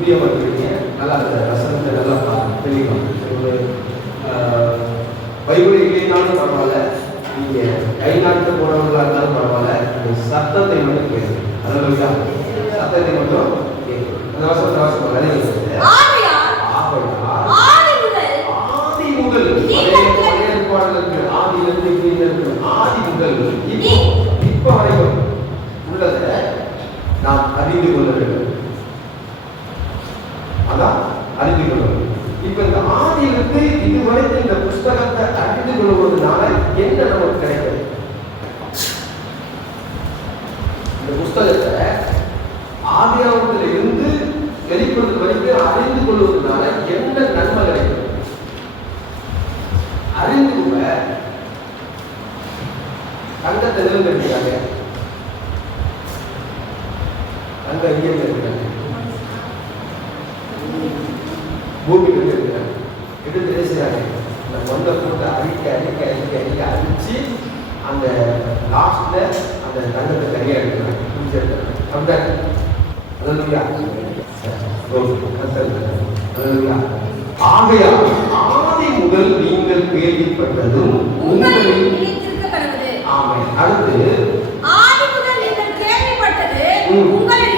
புரியப்படுறீங்க. நல்லா அந்த வசனத்தை நல்லா தெளிவாங்க. ஒரு பைபிள் இல்லைனாலும் பரவாயில்ல, நீங்க கை நாட்டு போனவர்களா இருந்தாலும் பரவாயில்ல, இந்த சத்தத்தை மட்டும் கேட்கணும். அதனால சத்தத்தை மட்டும் கேட்கணும். அந்த வசனத்தை வாசிப்போம். ஆதி முதல் ஆதி முதல் இப்ப வரைக்கும் உள்ளதை நாம் அறிந்து கொள்ள வேண்டும். அதான் அறிந்து கொள்ள வேண்டும். இப்ப இந்த ஆதியிலிருந்து இதுவரைக்கும் இந்த புஸ்தகத்தை அறிந்து கொள்வதனால என்ன நமக்கு கிடைக்கும்? இந்த புஸ்தகத்தை ஆதியாகமத்தில் இருந்து வெளிப்படுத்த வரைக்கும் அறிந்து கொள்வதனால என்ன நன்மை கிடைக்கும்? அறிந்து கொள்ள தங்கத்தை நிலந்திருக்கிறாங்க, தங்க இயற்கை இருக்கிறாங்க, பூமிக்கு இருக்கிறாங்க, எடுத்து பேசுறாங்க. அந்த மண்ணை போட்டு அடிச்சு அந்த லாஸ்ட்ல அந்த தங்கத்தை தனியா எடுக்கிறாங்க. ஆகையால் ஆதி முதல் நீங்கள் கேள்விப்பட்டதும் உங்களில் அடுத்து ஆதி முதல் நீங்கள் கேள்விப்பட்டது உங்களில்